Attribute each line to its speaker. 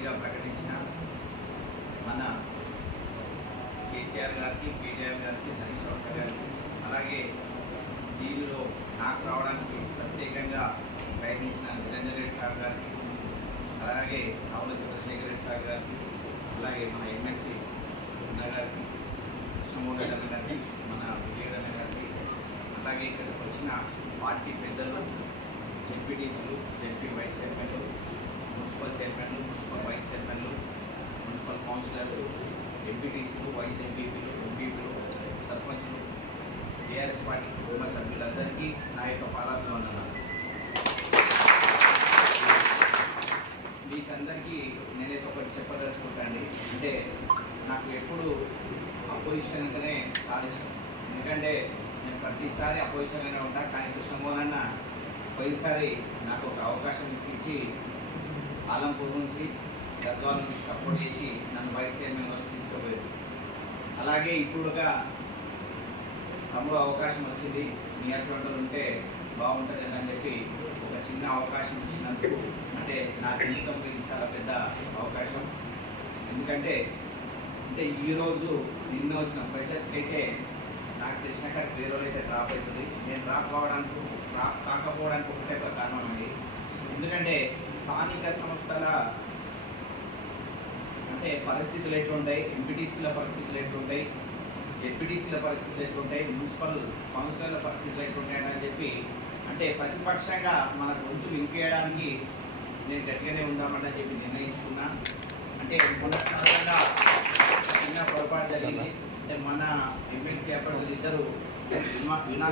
Speaker 1: అభ్యర్థిగా ప్రకటించిన మన కేసీఆర్ గారికి కేటీఆర్ గారికి హరీష్ రావు గారికి అలాగే దీనిలో నాకు రావడానికి ప్రత్యేకంగా ప్రయత్నించిన నిరంజన్ రెడ్డి సార్ గారికి అలాగే రావుల చంద్రశేఖర్ రెడ్డి సార్ గారికి అలాగే మన ఎమ్మెల్సీ ఉన్న గారికి కృష్ణమోహన్ అన్న గారికి మన విజయగన్న గారికి అలాగే ఇక్కడికి వచ్చిన పార్టీ పెద్దలు జెడ్పీటీసీలు జెడ్పీ వైస్ చైర్మన్లు మున్సిపల్ చైర్మన్లు మున్సిపల్ వైస్ చైర్మన్లు మున్సిపల్ కౌన్సిలర్స్ ఎంపీటీసీలు వైస్ ఎంపీపీలు ఎంపీపీలు సర్పంచ్లు టీఆర్ఎస్ పార్టీ కుటుంబ సభ్యులందరికీ నా యొక్క పాదాభివందనాలు. మీకందరికీ నేనైతే ఒకటి చెప్పదలుచుకుంటాండి అంటే నాకు ఎప్పుడు అపోజిషన్ అంటేనే చాలా ఇష్టం. ఎందుకంటే నేను ప్రతిసారి అపోజిషన్గానే ఉంటా కానీ కృష్ణమోహన్ అన్న పోయినసారి నాకు ఒక అవకాశం ఇప్పించి ఆలంపూర్ నుంచి గద్వాల నుంచి సపోర్ట్ చేసి నన్ను వైస్ చైర్మన్ వరకు తీసుకుపోయారు. అలాగే ఇప్పుడుగా తమ్ముడు అవకాశం వచ్చింది. మీ అటువంటి ఉంటే బాగుంటుంది అని చెప్పి ఒక చిన్న అవకాశం ఇచ్చినందుకు అంటే నా జీవితంలో ఇది చాలా పెద్ద అవకాశం. ఎందుకంటే అంటే ఈరోజు నిన్న వచ్చిన ప్రెషర్స్కి అయితే నాకు తెలిసిన కాడ వేరే అయితే డ్రాప్ అవుతుంది. నేను డ్రాప్ కావడానికి డ్రాప్ కాకపోవడానికి ఒకటే ఒక కారణం అండి ఎందుకంటే స్థానిక సంస్థల అంటే పరిస్థితులు ఎట్లుంటాయి? ఎంపీటీసీల పరిస్థితులు ఎట్లుంటాయి? జెడ్పీటీసీల పరిస్థితులు ఎట్లుంటాయి? మున్సిపల్ కౌన్సిలర్ల పరిస్థితులు ఎట్లుంటాయి అని చెప్పి అంటే ప్రతిపక్షంగా మన గొంతు వినిపించడానికి నేను గట్టిగానే ఉందామని చెప్పి నిర్ణయించుకున్నా. అంటే మొన్న చిన్న పొరపాటు జరిగింది. అంటే మన ఎమ్మెల్సీ అభ్యర్థులు ఇద్దరు వినా